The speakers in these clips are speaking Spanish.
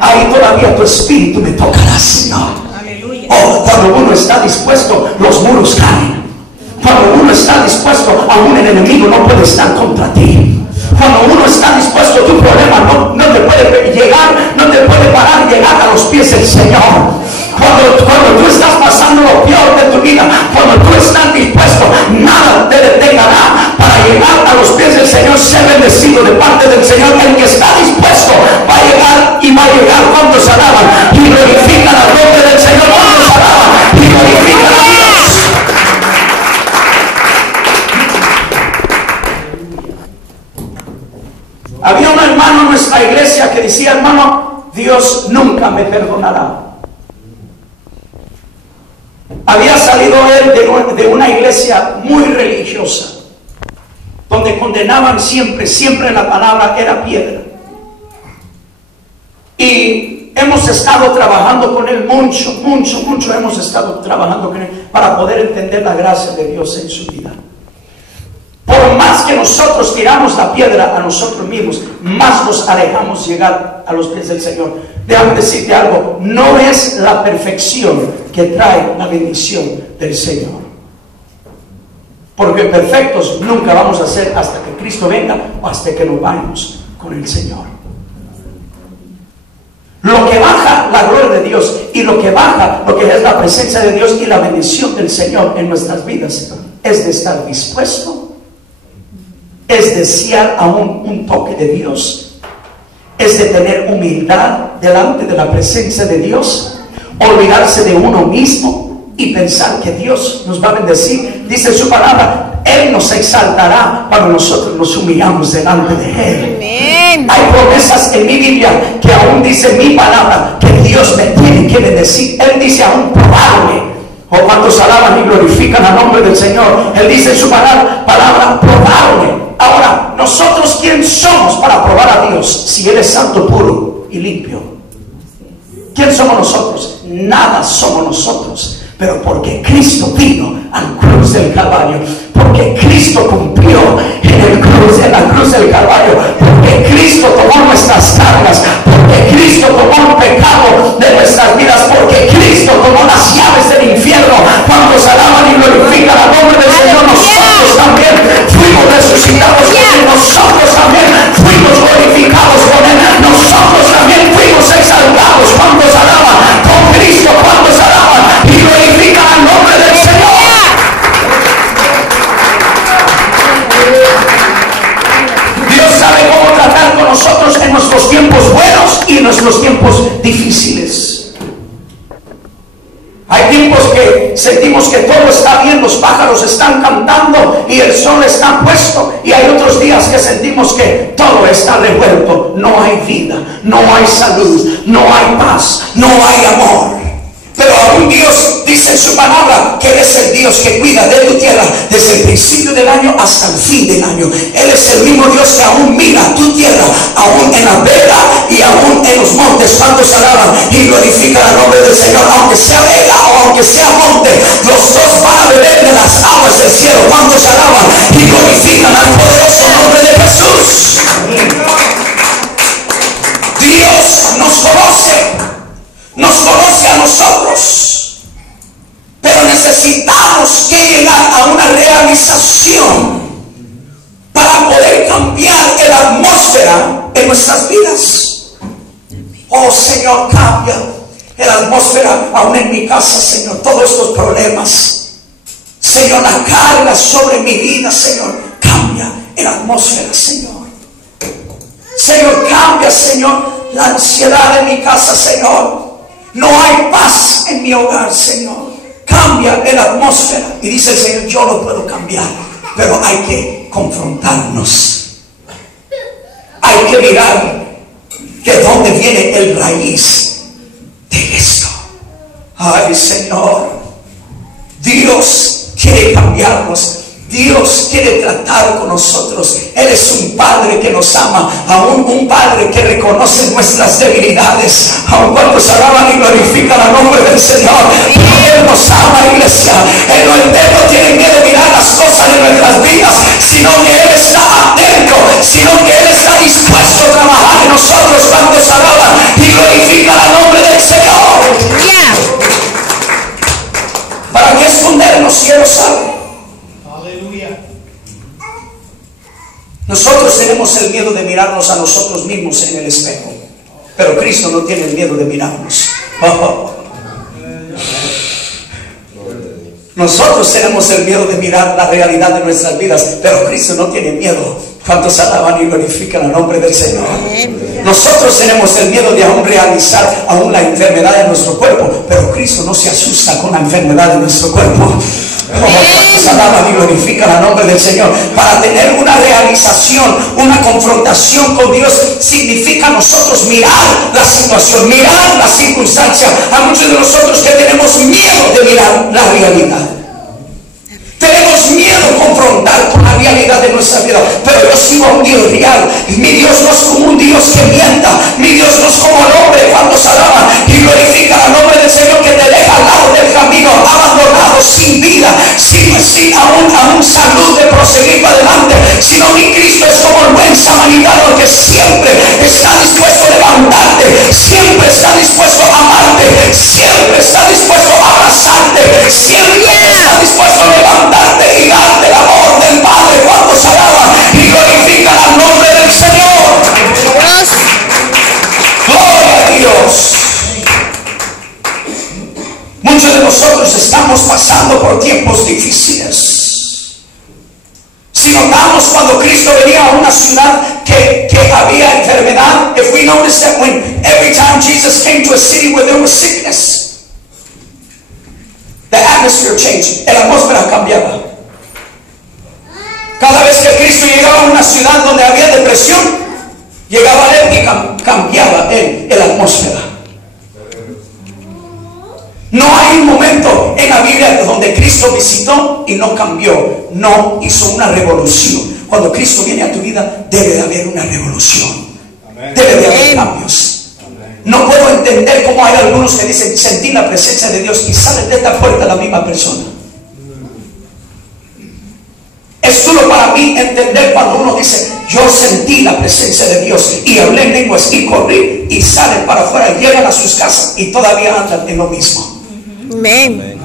ahí todavía tu espíritu me tocará, Señor. Oh, cuando uno está dispuesto, los muros caen. Cuando uno está dispuesto, aún el enemigo no puede estar contra ti. Cuando uno está dispuesto, tu problema no te puede llegar, no te puede parar, llegar a los pies del Señor. Cuando tú estás pasando lo peor de tu vida, cuando tú estás dispuesto, nada te detengará para llegar a los pies del Señor. Ser bendecido de parte del Señor. El que está dispuesto va a llegar, y va a llegar. Cuando se alaban y glorifican al nombre del Señor, cuando se alaban y glorifican a Dios. Había un hermano en nuestra iglesia que decía: hermano, Dios nunca me perdonará. Había salido él de una iglesia muy religiosa, donde condenaban siempre la palabra era piedra. Y hemos estado trabajando con él mucho hemos estado trabajando con él para poder entender la gracia de Dios en su vida. Por más que nosotros tiramos la piedra a nosotros mismos, más nos alejamos llegar a los pies del Señor. Déjame decirte algo: no es la perfección que trae la bendición del Señor, porque perfectos nunca vamos a ser hasta que Cristo venga o hasta que nos vayamos con el Señor. Lo que baja la gloria de Dios y lo que baja lo que es la presencia de Dios y la bendición del Señor en nuestras vidas es de estar dispuesto, es desear aún un toque de Dios, es de tener humildad delante de la presencia de Dios, olvidarse de uno mismo y pensar que Dios nos va a bendecir. Dice su palabra: Él nos exaltará cuando nosotros nos humillamos delante de Él. Amén. Hay promesas en mi Biblia que aún dice mi palabra que Dios me tiene que bendecir. Él dice aún probarme. O cuando se alaban y glorifican al nombre del Señor, Él dice en su palabra probarme. Ahora, nosotros, ¿quién somos para probar a Dios si Él es santo, puro y limpio? ¿Quién somos nosotros? Nada somos nosotros. Pero porque Cristo vino a la cruz del Calvario, porque Cristo cumplió en la cruz del Calvario, porque Cristo tomó nuestras cargas, porque Cristo tomó el pecado de nuestras vidas, porque Cristo tomó las llaves del infierno. Cuando se alaban y glorifican al nombre del Señor, nosotros también fuimos resucitados con Él, nosotros también fuimos glorificados con Él, nosotros también fuimos exaltados. Cuando se alaban con Cristo, cuando se alaban y glorifican al nombre del Señor. Dios sabe cómo tratar con nosotros en nuestros tiempos buenos y en nuestros tiempos difíciles. Hay tiempos que sentimos que todo está bien, los pájaros están cantando y el sol está puesto, y hay otros días que sentimos que todo está revuelto, no hay vida, no hay salud, no hay paz, no hay amor. Pero aún Dios dice en su palabra que Él es el Dios que cuida de tu tierra desde el principio del año hasta el fin del año. Él es el mismo Dios que aún mira tu tierra, aún en la vega y aún en los montes, cuando se alaban y glorifican el nombre del Señor. Aunque sea vega o aunque sea monte, los dos van a beber de las aguas del cielo cuando se alaban y glorifican al poderoso nombre de Jesús. Dios nos conoce a nosotros, pero necesitamos que llegar a una realización para poder cambiar la atmósfera en nuestras vidas. Oh Señor, cambia la atmósfera aún en mi casa, Señor. Todos estos problemas, Señor, la carga sobre mi vida, Señor, cambia la atmósfera, Señor. Señor, cambia, Señor, la ansiedad de mi casa, Señor. No hay paz en mi hogar, Señor. Cambia la atmósfera. Y dice el Señor: yo lo puedo cambiar, pero hay que confrontarnos. Hay que mirar de dónde viene el raíz de esto. Ay, Señor, Dios quiere cambiarnos. Dios quiere tratar con nosotros. Él es un Padre que nos ama, aún un Padre que reconoce nuestras debilidades, aun cuando se alaban y glorifican al nombre del Señor. Él nos ama, iglesia. Él no tiene miedo de mirar las cosas de nuestras vidas, sino que Él está atento, sino que Él está dispuesto a trabajar en nosotros cuando se alaban y glorifican cielo sabe. Aleluya. Nosotros tenemos el miedo de mirarnos a nosotros mismos en el espejo, pero Cristo no tiene el miedo de mirarnos. Nosotros tenemos el miedo de mirar la realidad de nuestras vidas, pero Cristo no tiene miedo. ¿Cuántos alaban y glorifican el nombre del Señor? Nosotros tenemos el miedo de aún realizar aún la enfermedad de nuestro cuerpo, pero Cristo no se asusta con la enfermedad de nuestro cuerpo. ¿Cuántos alaban y glorifican el nombre del Señor? Para tener una realización, una confrontación con Dios, significa nosotros mirar la situación, mirar la circunstancia. Hay muchos de nosotros que tenemos miedo de mirar la realidad. Tenemos miedo de confrontar con la realidad de nuestra vida, pero yo sigo a un Dios real. Mi Dios no es como un Dios que mienta. Mi Dios no es como el hombre cuando se alaba y glorifica el nombre del Señor, que te deja al lado del camino, abandonado, sin vida, sin aún salud de proseguir para adelante. Sino mi Cristo es como el buen samaritano, que siempre está dispuesto a levantarte, siempre está dispuesto a amarte, siempre está dispuesto a abrazarte, siempre está dispuesto a levantarte y darte el amor del Padre. Cuando se alaba y glorifica el nombre del Señor. Gloria a Dios. Muchos de nosotros estamos pasando por tiempos difíciles. Si notamos cuando Cristo venía a una ciudad que había enfermedad, if we notice that when every time Jesus came to a city where there was sickness, the atmosphere changed. La atmósfera cambiaba. Cada vez que Cristo llegaba a una ciudad donde había depresión, llegaba a él y cambiaba él la atmósfera. No hay un momento en la Biblia donde Cristo visitó y no cambió, no hizo una revolución. Cuando Cristo viene a tu vida, debe de haber una revolución. Debe de haber cambios. No puedo entender cómo hay algunos que dicen sentí la presencia de Dios y salen de esta puerta la misma persona. Es duro para mí entender cuando uno dice yo sentí la presencia de Dios y hablé en lenguas y corrí, y salen para afuera y llegan a sus casas y todavía andan en lo mismo. Amén.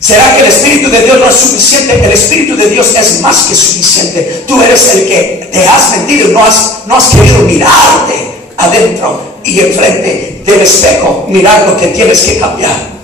¿Será que el Espíritu de Dios no es suficiente? El Espíritu de Dios es más que suficiente. Tú eres el que te has mentido, no has querido mirarte adentro y enfrente del espejo, mirar lo que tienes que cambiar.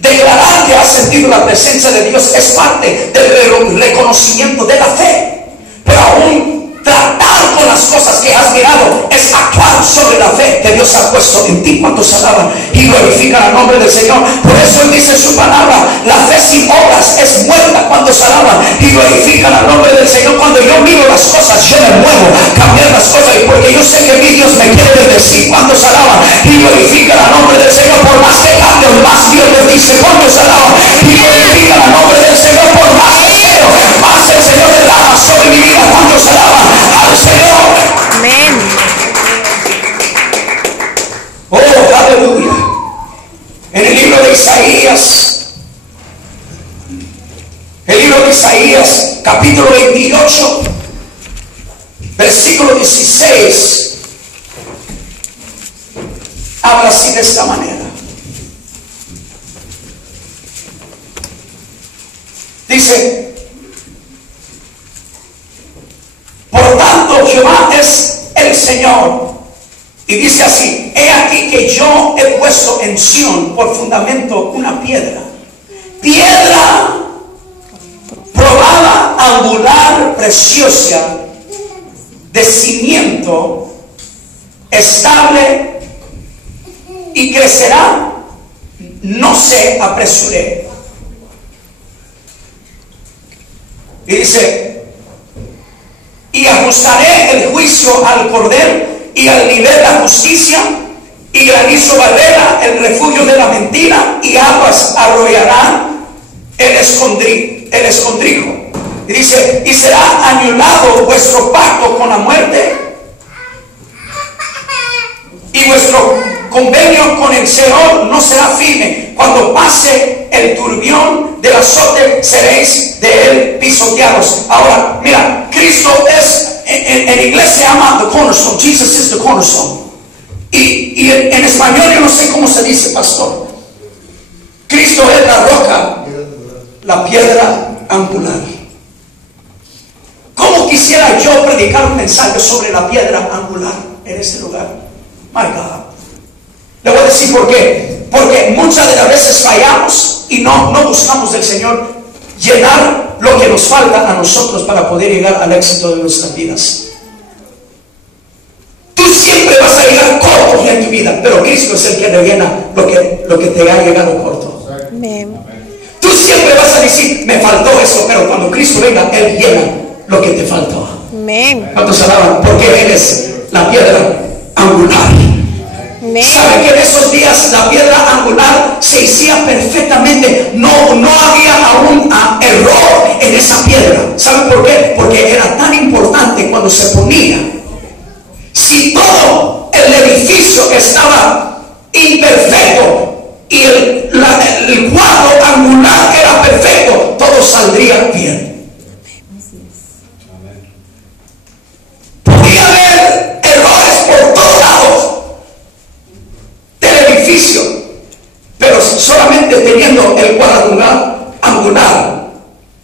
Declarar que has sentido la presencia de Dios es parte del reconocimiento de la fe, pero aún tratar con las cosas que has mirado es actuar sobre la fe que Dios ha puesto en ti. Cuando se alaban y glorifican el nombre del Señor. Por eso Él dice en su palabra, la fe sin obras es muerta. Cuando se alaban y glorifican el nombre del Señor, cuando yo miro las cosas, yo me muevo, cambiar las cosas, y porque yo sé que mi Dios me quiere bendecir. Cuando se alaban y glorifican el nombre del Señor, por más que cambie, más Dios les dice. Cuando se alaban y glorifican el nombre del Señor, por más deseo, más el Señor derrama sobre mi vida. Cuando se alaban al Señor. Amén. Oh, aleluya. En el libro de Isaías, capítulo 28, versículo 16, habla así de esta manera. Dice: por tanto, Jehová es el Señor. Y dice así: he aquí que yo he puesto en Sión por fundamento una piedra probada, angular, preciosa, de cimiento estable, y crecerá, no se apresure. Y dice: y ajustaré el juicio al cordel, y al nivel la justicia, y granizo barrera el refugio de la mentira, y aguas arrollarán el escondrijo. Y dice: y será anulado vuestro pacto con la muerte, y vuestro convenio con el Señor no será firme. Cuando pase el turbión del azote, seréis de él pisoteados. Ahora, mira, Cristo es, en inglés se llama the cornerstone. Jesus is the cornerstone. Y en español yo no sé cómo se dice, pastor. Cristo es la roca. La piedra angular. ¿Cómo quisiera yo predicar un mensaje sobre la piedra angular en este lugar? My God. Le voy a decir por qué. Porque muchas de las veces fallamos y no buscamos del Señor llenar lo que nos falta a nosotros para poder llegar al éxito de nuestras vidas. Tú siempre vas a llegar corto en tu vida, pero Cristo es el que rellena lo que te ha llegado corto. Amén. Tú siempre vas a decir, me faltó eso, pero cuando Cristo venga, Él llena lo que te faltó. Amén. ¿Cuántos alaban? Porque Él es la piedra angular. Amén. ¿Saben que en esos días la piedra angular se hacía perfectamente? No había aún error en esa piedra. ¿Saben por qué? Porque era tan importante cuando se ponía. Si todo el edificio estaba imperfecto y el cuadro angular era perfecto, todo saldría bien. Podía haber errores por todos lados del edificio, pero solamente teniendo el cuadro angular,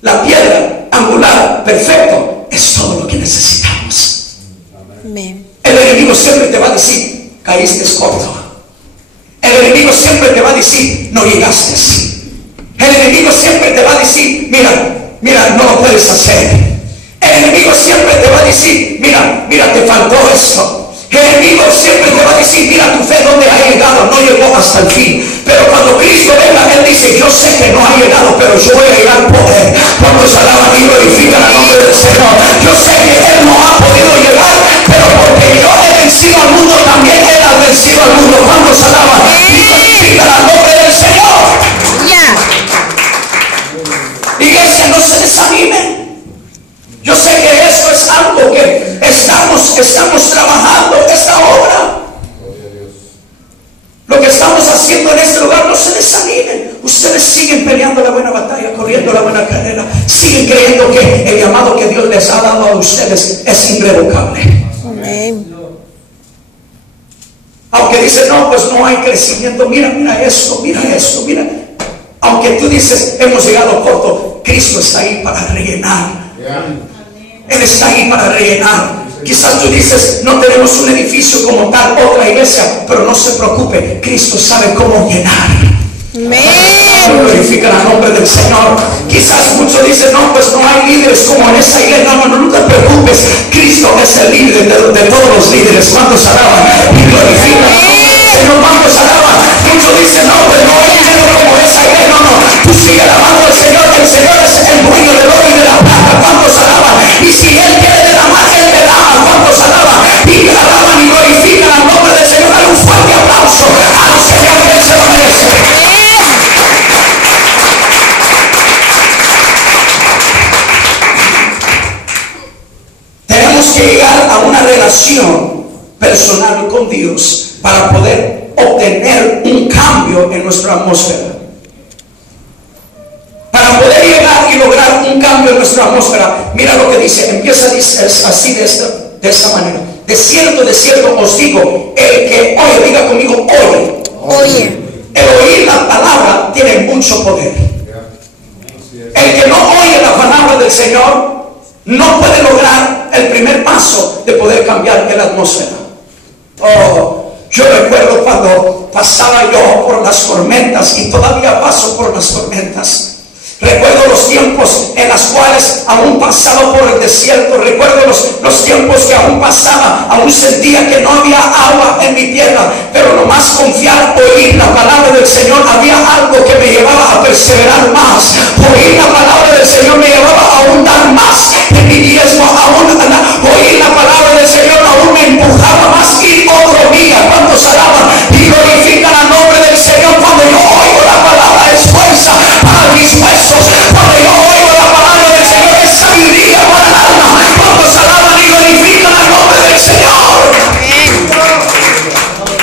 la piedra angular perfecto, es todo lo que necesitamos. Amén. El enemigo siempre te va a decir, caíste corto. El enemigo siempre te va a decir, no llegaste. El enemigo siempre te va a decir, mira, no lo puedes hacer. El enemigo siempre te va a decir, mira, te faltó esto. El enemigo siempre te va a decir, mira tu fe dónde ha llegado, no llegó hasta el fin. Pero cuando Cristo venga, Él dice, yo sé que no ha llegado, pero yo voy a llegar al poder. Cuando se alaban y glorifican el nombre del Señor. Yo sé que Él no ha podido llegar, pero porque yo he vencido al mundo, también Él ha vencido al mundo. Cuando se alaban y glorifican el nombre del Señor. Ya. Iglesia, no se desanimen. Yo sé que esto es algo que estamos trabajando, esta obra. Lo que estamos haciendo en este lugar, no se desanimen. Ustedes siguen peleando la buena batalla, corriendo la buena carrera. Siguen creyendo que el llamado que Dios les ha dado a ustedes es irrevocable. Amén. Aunque dicen, no, pues no hay crecimiento. Mira esto. Aunque tú dices, hemos llegado corto, Cristo está ahí para rellenar. Él está ahí para rellenar. Quizás tú dices, no tenemos un edificio como tal, otra iglesia, pero no se preocupe, Cristo sabe cómo llenar. Amén. Glorifican el nombre del Señor. Quizás muchos dicen, no, pues no hay líderes como en esa iglesia. No te preocupes, Cristo es el líder de todos los líderes. ¿Cuántos alaban y glorifican el nombre del Señor? ¿Cuántos alaban? Muchos dicen, no, pues no hay dinero como esa iglesia. No, tú sigue alabando al Señor. El Señor es el dueño del oro y de la plata. ¿Cuántos alaban? Y si Él quiere de la más, Él te da. ¿Cuántos alaban? Y alaban y glorifican el nombre del Señor. Dale un fuerte aplauso al Señor, que Él se lo merece. Tenemos que llegar a una relación personal con Dios para poder obtener un cambio en nuestra atmósfera. Para poder llegar y lograr un cambio en nuestra atmósfera, mira lo que dice, empieza así de esta manera. De cierto os digo, el que oye, diga conmigo, oye. Oye. El oír la palabra tiene mucho poder. El que no oye la palabra del Señor no puede lograr el primer paso de poder cambiar la atmósfera. Yo recuerdo cuando pasaba yo por las tormentas, y todavía paso por las tormentas. Recuerdo los tiempos en los cuales aún pasaba por el desierto. Recuerdo los tiempos que aún pasaba, aún sentía que no había agua en mi tierra, pero nomás confiar, oír la palabra del Señor, había algo que me llevaba a perseverar más. Oír la palabra del Señor me llevaba a aún dar más en mi diezmo. Oír la palabra del Señor aún me empujaba más ir otro día. ¿Cuántos alaban y glorifican al nombre del Señor? Cuando yo oigo la palabra es fuerza para mis huesos. Cuando yo oigo la palabra del Señor es sabiduría para el alma. ¿Cuántos alaban y glorifican al nombre del Señor?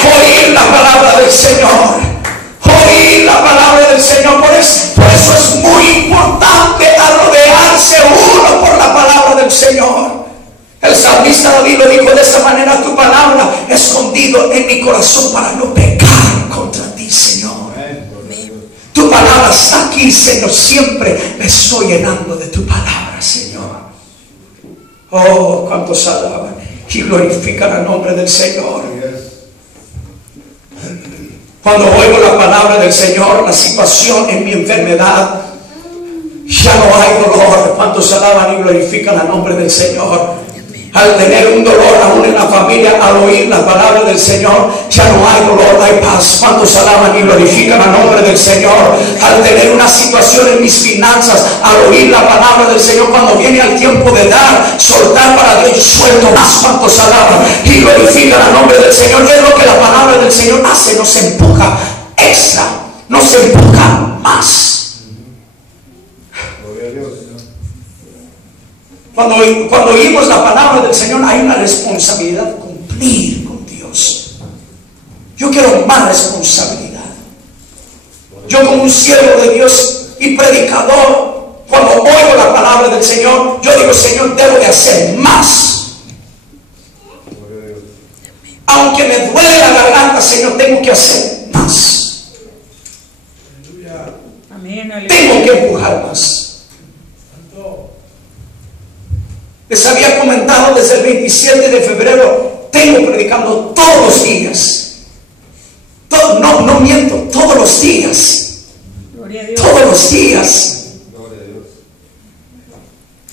Oír la palabra del Señor. Oír la palabra del Señor. Por eso es muy importante rodearse uno por la palabra del Señor. El salmista David lo dijo de esta manera: tu palabra escondido en mi corazón para no pecar contra ti, Señor. Tu palabra hasta aquí, Señor, siempre me estoy llenando de tu palabra, Señor. Oh, cuántos alaban y glorifican el nombre del Señor. Cuando oigo la palabra del Señor, la situación en mi enfermedad, ya no hay dolor. ¿Cuántos alaban y glorifican el nombre del Señor? Al tener un dolor aún en la familia, al oír la palabra del Señor, ya no hay dolor, hay paz. ¿Cuántos alaban y glorifican el nombre del Señor? Al tener una situación en mis finanzas, al oír la palabra del Señor, cuando viene el tiempo de dar, soltar para Dios, suelto más. ¿Cuántos alaban y glorifican el nombre del Señor? Es lo que la palabra del Señor hace, nos empuja extra, nos empuja más. Cuando oímos la palabra del Señor, hay una responsabilidad de cumplir con Dios. Yo quiero más responsabilidad. Yo, como un siervo de Dios y predicador, cuando oigo la palabra del Señor, yo digo: Señor, debo de hacer más. Aunque me duele la garganta, Señor, tengo que hacer más. Tengo que empujar más. Les había comentado desde el 27 de febrero, tengo predicando todos los días. No miento, todos los días. Todos los días.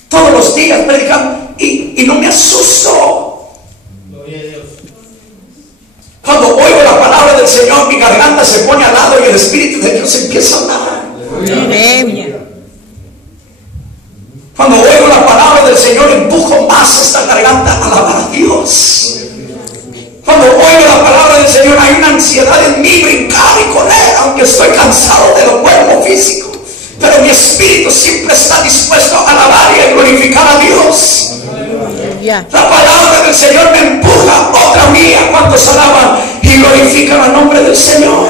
Todos los días predicando. Y no me asusto. Cuando oigo la palabra del Señor, mi garganta se pone al lado y el Espíritu de Dios empieza a hablar. Amén. Cuando oigo la palabra del Señor, empujo más esta garganta a alabar a Dios. Cuando oigo la palabra del Señor, hay una ansiedad en mí, brincar y correr, aunque estoy cansado de lo cuerpo físico. Pero mi espíritu siempre está dispuesto a alabar y a glorificar a Dios. La palabra del Señor me empuja otra mía. ¿Cuántos alaban y glorifican el nombre del Señor?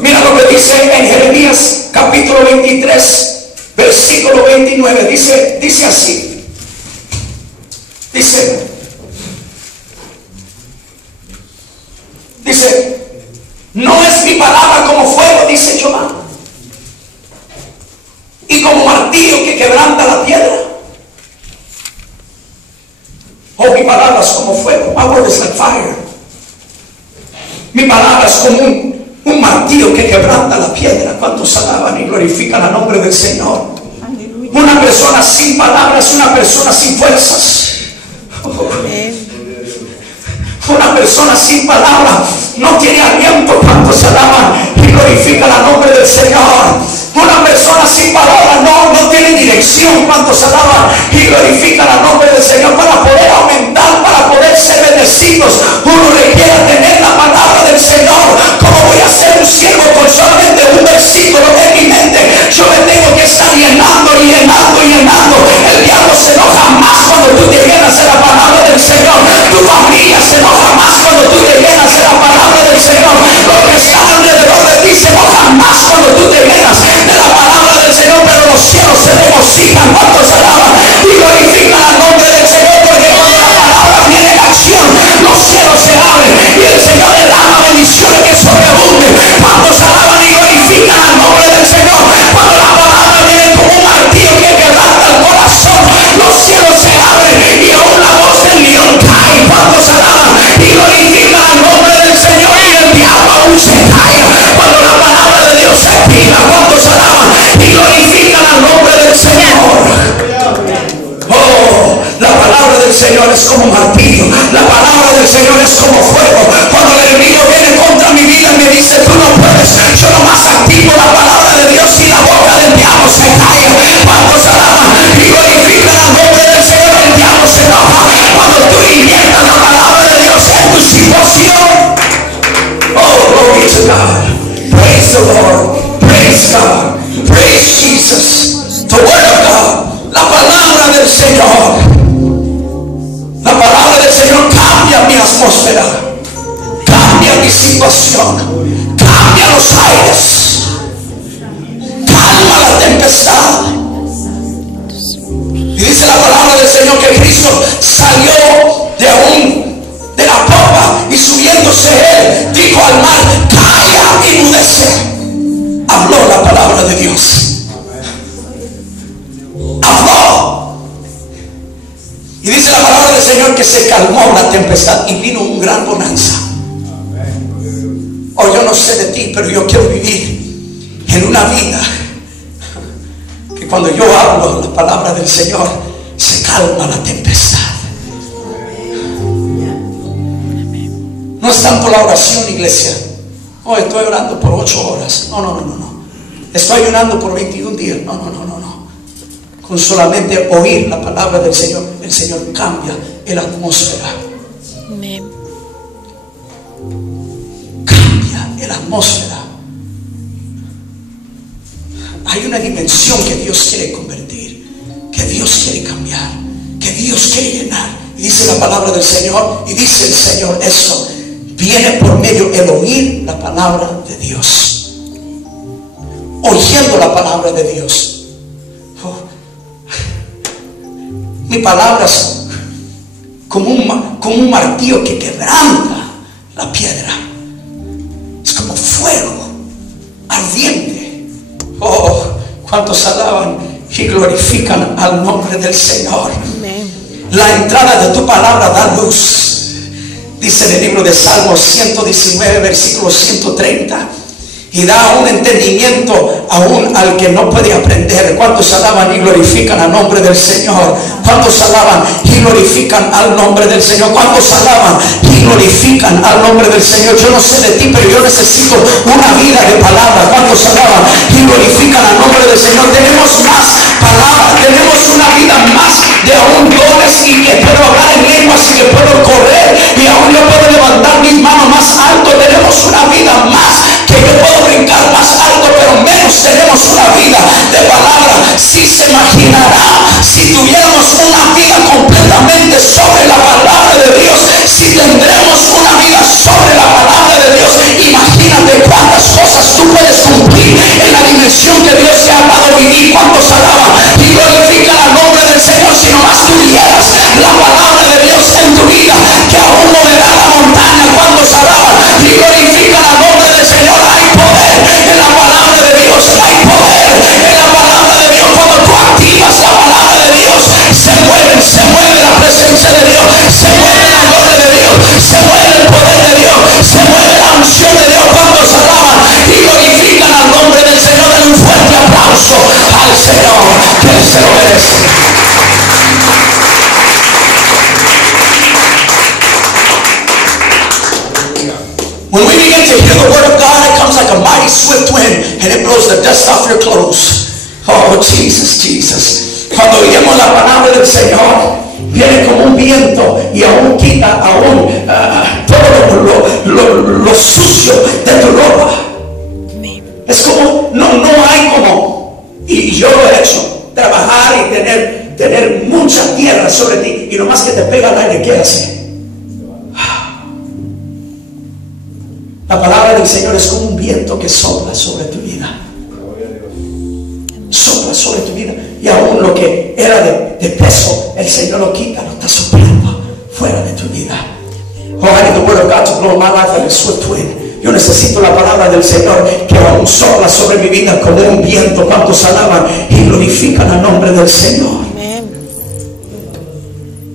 Mira lo que dice en Jeremías capítulo 23. Versículo 29, dice así. Dice, no es mi palabra como fuego, dice Jehová, y como martillo que quebranta la piedra. Oh, mi palabra es como fuego. My word is like fire. Mi palabra es como un martillo que quebranta la piedra. ¿Cuántos alaban y glorifican el nombre del Señor? Una persona sin palabras es una persona sin fuerzas. Una persona sin palabras no tiene aliento. ¿Cuántos alaban y glorifican el nombre del Señor? Una persona sin palabras no tiene dirección. ¿Cuántos alaban y glorifican el nombre del Señor? Para poder aumentar, para poder ser bendecidos, uno requiere tener la palabra del Señor. ¿Cómo voy a ser un siervo con solamente un versículo en mi mente? Yo me tengo que estar llenando y llenando y llenando. El diablo se enoja más cuando tú te llenas de la palabra del Señor. Tu familia se enoja más cuando tú te llenas de la palabra del Señor. Los que están alrededor de ti se enojan más cuando tú te llenas de la palabra del Señor. Pero los cielos se regocijan. ¿Cuántos alaban y glorifican al nombre del Señor? Porque cuando la palabra viene en acción, los cielos se abren y el Señor derrama bendiciones que sobreabunden. ¿Cuántos alaban y glorifican al nombre del Señor? Cuando la palabra viene como un martillo que quebranta el corazón, los cielos se abren y aún la voz del león cae. ¿Cuántos alaban y glorifican al nombre del Señor? Y el diablo aún se cae cuando la palabra de Dios se activa. ¿Cuántos alaban y glorifican al nombre del Señor? Oh, la palabra del Señor es como martillo. La palabra del Señor es como fuego. Cuando el enemigo viene contra mi vida y me dice: tú no puedes, yo nomás activo la palabra de Dios y la boca del diablo se cae. ¿Cuántos alaban y glorifican al nombre del Señor? El diablo se enoja cuando tú inviertas la palabra de Dios en tu situación. Oh, glory to God. Praise the Lord. Praise God. Praise Jesus. The word of God. La palabra del Señor. La palabra del Señor cambia mi atmósfera, cambia mi situación, cambia los aires, calma la tempestad. Y dice la palabra del Señor que Cristo salió de la popa y subiéndose él dijo al mar: calla y mudece. Habló la palabra de tempestad y vino un gran bonanza. Oh, yo no sé de ti, pero yo quiero vivir en una vida que cuando yo hablo la palabra del Señor se calma la tempestad. No es tanto la oración, iglesia. Oh, estoy orando por 8 horas. No. Estoy orando por 21 días. No. Con solamente oír la palabra del Señor, el Señor cambia la atmósfera. Amén. Cambia la atmósfera. Hay una dimensión que Dios quiere convertir, que Dios quiere cambiar, que Dios quiere llenar. Y dice la palabra del Señor, y dice el Señor eso, viene por medio el oír la palabra de Dios. Oyendo la palabra de Dios. Mi palabra es como un martillo que quebranta la piedra. Es como fuego ardiente. Oh, cuántos alaban y glorifican al nombre del Señor. Amén. La entrada de tu palabra da luz. Dice en el libro de Salmos 119, versículo 130. Y da un entendimiento aún al que no puede aprender. ¿Cuántos alaban y glorifican al nombre del Señor? ¿Cuántos alaban y glorifican al nombre del Señor? ¿Cuántos alaban y glorifican al nombre del Señor? Yo no sé de ti, pero yo necesito una vida de palabra. ¿Cuántos alaban y glorifican al nombre del Señor? Tenemos más palabra, tenemos una vida más de aún dones y que puedo hablar en lenguas y que puedo correr y aún yo puedo levantar mis manos más alto. Tenemos una vida más que yo puedo brincar más alto, pero menos tenemos una vida de palabra. Si se imaginará, si tuviéramos una vida completamente sobre la palabra de Dios, si tendremos una vida sobre la palabra de Dios, imagínate cuántas cosas tú puedes cumplir en la dimensión que Dios te ha dado vivir. Cuántos alaban y glorifican al nombre del Señor. Si nomás tuvieras la palabra de Dios en tu vida, que aún moverá la montaña. Cuántos alaban y glorifican al nombre del Señor. Hay poder en la palabra de Dios, hay poder en la palabra de Dios. Cuando tú activas la palabra de Dios, se mueve la presencia de Dios, se mueve la gloria de Dios, se mueve el poder de Dios, se mueve la unción de Dios. Cuando se alaban y glorifican al nombre del Señor, den un fuerte aplauso al Señor, que Él se lo merece. When we begin to hear the word of God, it comes like a mighty swift wind and it blows the dust off your clothes. Oh, Jesus. Cuando oímos la palabra del Señor, viene como un viento y aún quita todo lo sucio de tu ropa. Es como, no hay como, y yo lo he hecho, trabajar y tener mucha tierra sobre ti y nomás que te pega el aire, ¿qué hace? La palabra del Señor es como un viento que sopla sobre tu vida. Sopla sobre tu vida. Y aún lo que era de peso, el Señor lo quita, lo está soplando fuera de tu vida. Oh, I need the word of God to blow my life like a swift wind. Yo necesito la palabra del Señor que aún sopla sobre mi vida como un viento. Cuantos alaban y glorifican al nombre del Señor.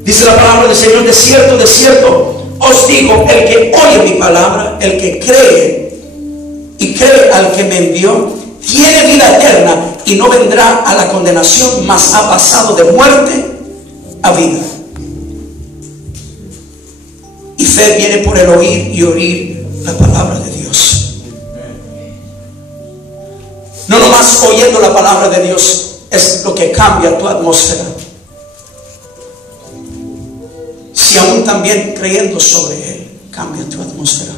Dice la palabra del Señor: de cierto, de cierto os digo, el que oye mi palabra, el que cree y cree al que me envió, tiene vida eterna y no vendrá a la condenación, mas ha pasado de muerte a vida. Y fe viene por el oír y oír la palabra de Dios. No nomás oyendo la palabra de Dios es lo que cambia tu atmósfera, si aún también creyendo sobre Él cambia tu atmósfera.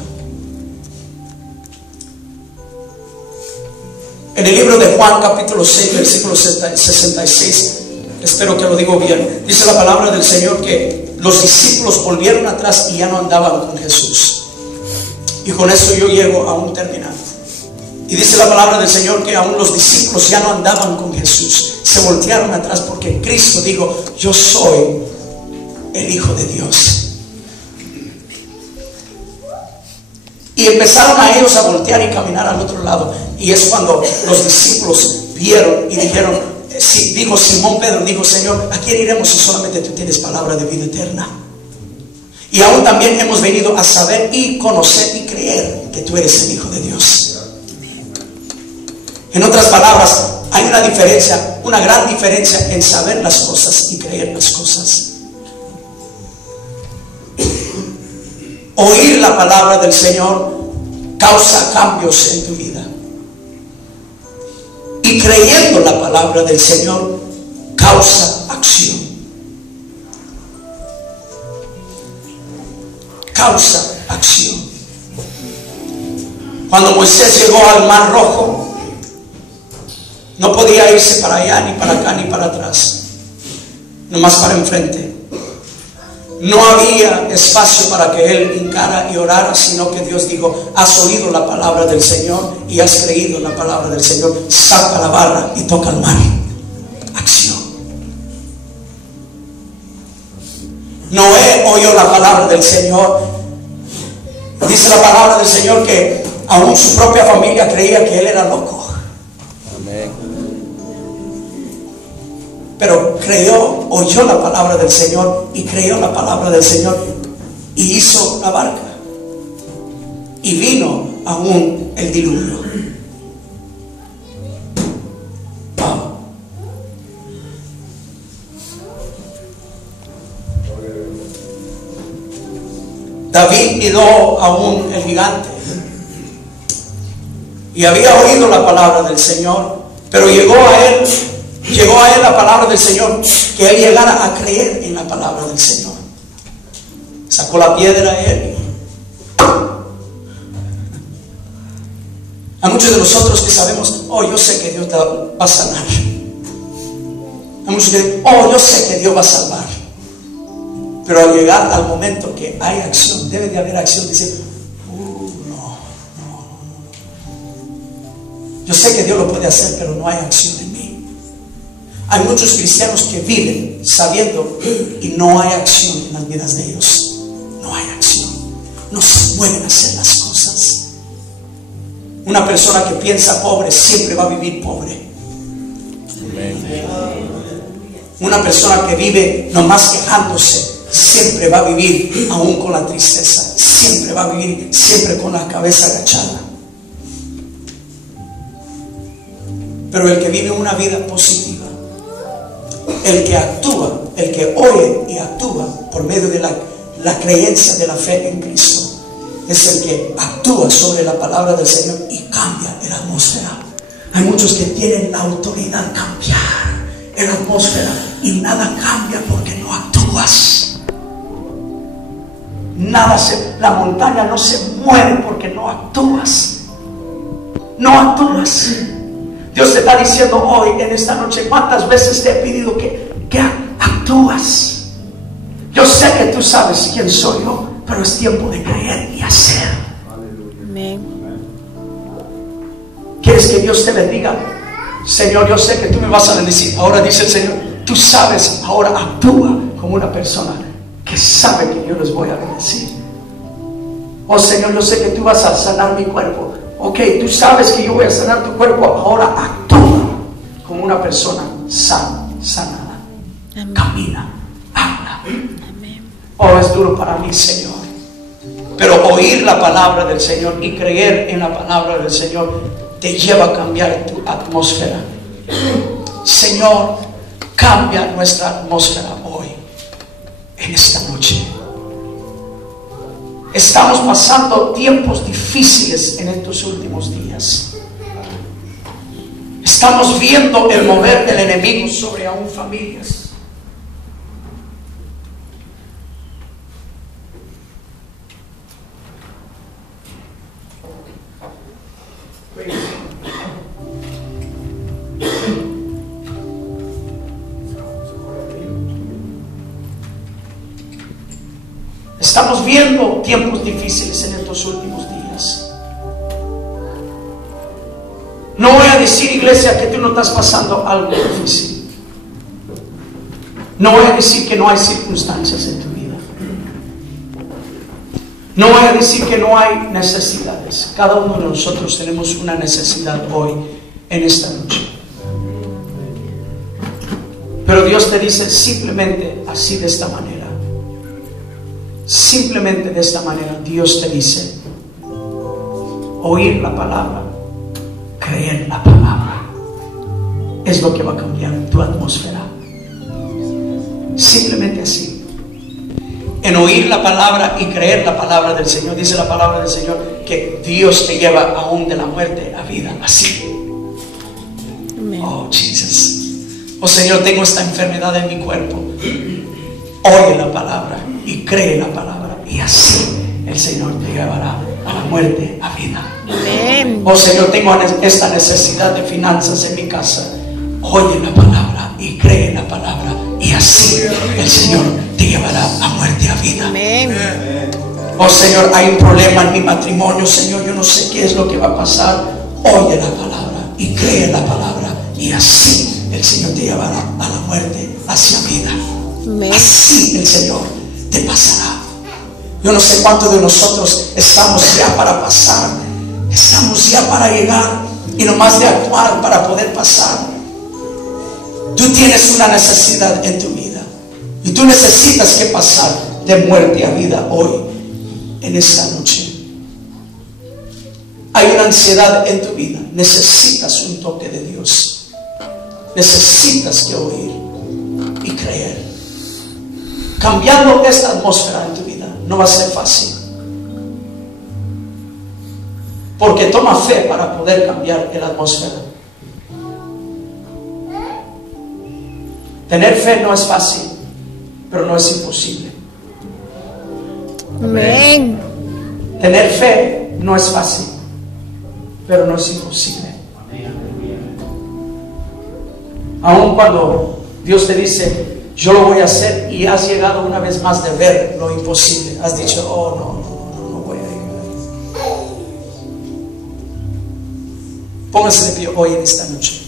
En el libro de Juan capítulo 6 versículo 66, espero que lo digo bien, dice la palabra del Señor que los discípulos volvieron atrás y ya no andaban con Jesús. Y con esto yo llego a un terminal. Y dice la palabra del Señor que aún los discípulos ya no andaban con Jesús, se voltearon atrás porque Cristo dijo: yo soy el Hijo de Dios. Y empezaron a ellos a voltear y caminar al otro lado. Y es cuando los discípulos vieron y dijeron, dijo Simón Pedro, dijo: Señor, ¿a quién iremos si solamente tú tienes palabra de vida eterna? Y aún también hemos venido a saber y conocer y creer que tú eres el Hijo de Dios. En otras palabras, hay una diferencia, una gran diferencia en saber las cosas y creer las cosas. Oír la palabra del Señor causa cambios en tu vida. Y creyendo la palabra del Señor causa acción. Causa acción. Cuando Moisés llegó al Mar Rojo, no podía irse para allá, ni para acá, ni para atrás, nomás para enfrente. No había espacio para que él hincara y orara, sino que Dios dijo: has oído la palabra del Señor y has creído en la palabra del Señor, saca la barra y toca el mar. Acción. Noé oyó la palabra del Señor. Dice la palabra del Señor que aún su propia familia creía que él era loco. Amén. Pero creyó, oyó la palabra del Señor y creyó la palabra del Señor y hizo la barca. Y vino aún el diluvio. Wow. David miró aún el gigante y había oído la palabra del Señor, pero llegó a él la palabra del Señor, que él llegara a creer en la palabra del Señor. Sacó la piedra él. A muchos de nosotros que sabemos: oh, yo sé que Dios te va a sanar. A muchos que: oh, yo sé que Dios va a salvar. Pero al llegar al momento que hay acción, debe de haber acción. Dice: no. Yo sé que Dios lo puede hacer, pero no hay acción en mí. Hay muchos cristianos que viven sabiendo y no hay acción en las vidas de ellos. No hay acción. No se pueden hacer las cosas. Una persona que piensa pobre siempre va a vivir pobre. Una persona que vive nomás quejándose siempre va a vivir aún con la tristeza. Siempre va a vivir siempre con la cabeza agachada. Pero el que vive una vida positiva, el que actúa, el que oye y actúa por medio de la creencia de la fe en Cristo, es el que actúa sobre la palabra del Señor y cambia la atmósfera. Hay muchos que tienen la autoridad de cambiar la atmósfera y nada cambia porque no actúas. La montaña no se mueve porque no actúas. No actúas. Dios te está diciendo hoy, en esta noche, ¿cuántas veces te he pedido que actúas? Yo sé que tú sabes quién soy yo, pero es tiempo de creer y hacer. Amén. ¿Quieres que Dios te bendiga? Señor, yo sé que tú me vas a bendecir. Ahora dice el Señor: tú sabes, ahora actúa como una persona que sabe que yo les voy a bendecir. Oh Señor, yo sé que tú vas a sanar mi cuerpo. Ok, tú sabes que yo voy a sanar tu cuerpo. Ahora actúa como una persona sanada. Amén. Camina, habla. Amén. Oh, es duro para mí, Señor. Pero oír la palabra del Señor y creer en la palabra del Señor te lleva a cambiar tu atmósfera. Señor, cambia nuestra atmósfera hoy, en esta noche. Estamos pasando tiempos difíciles en estos últimos días. Estamos viendo el mover del enemigo sobre aún familias. Estamos viendo tiempos difíciles en estos últimos días. No voy a decir, iglesia, que tú no estás pasando algo difícil. No voy a decir que no hay circunstancias en tu vida. No voy a decir que no hay necesidades. Cada uno de nosotros tenemos una necesidad hoy, en esta noche. Pero Dios te dice simplemente así, de esta manera: Simplemente de esta manera Dios te dice: oír la palabra, creer la palabra, es lo que va a cambiar tu atmósfera. Simplemente así. En oír la palabra y creer la palabra del Señor, dice la palabra del Señor que Dios te lleva aún de la muerte a vida. Así. Oh, Jesus. Oh, Señor, tengo esta enfermedad en mi cuerpo. Oye la palabra y cree la palabra, y así el Señor te llevará a la muerte a vida. Amén. Oh, Señor, tengo esta necesidad de finanzas en mi casa. Oye la palabra y cree la palabra, y así el Señor te llevará a muerte a vida. Amén. Oh, Señor, hay un problema en mi matrimonio, Señor, yo no sé qué es lo que va a pasar. Oye la palabra y cree la palabra, y así el Señor te llevará a la muerte hacia vida. Amén. Así el Señor te pasará. Yo no sé cuántos de nosotros estamos ya para pasar, estamos ya para llegar, y nomás de actuar para poder pasar. Tú tienes una necesidad en tu vida, y tú necesitas que pasar de muerte a vida hoy, en esta noche. Hay una ansiedad en tu vida, necesitas un toque de Dios, necesitas que oír y creer. Cambiando esta atmósfera en tu vida no va a ser fácil, porque toma fe para poder cambiar la atmósfera. Tener fe no es fácil, pero no es imposible. Amén. Tener fe no es fácil, pero no es imposible. Aun cuando Dios te dice: yo lo voy a hacer, y has llegado una vez más de ver lo imposible, has dicho: oh, no voy a llegar. Póngase de pie hoy en esta noche.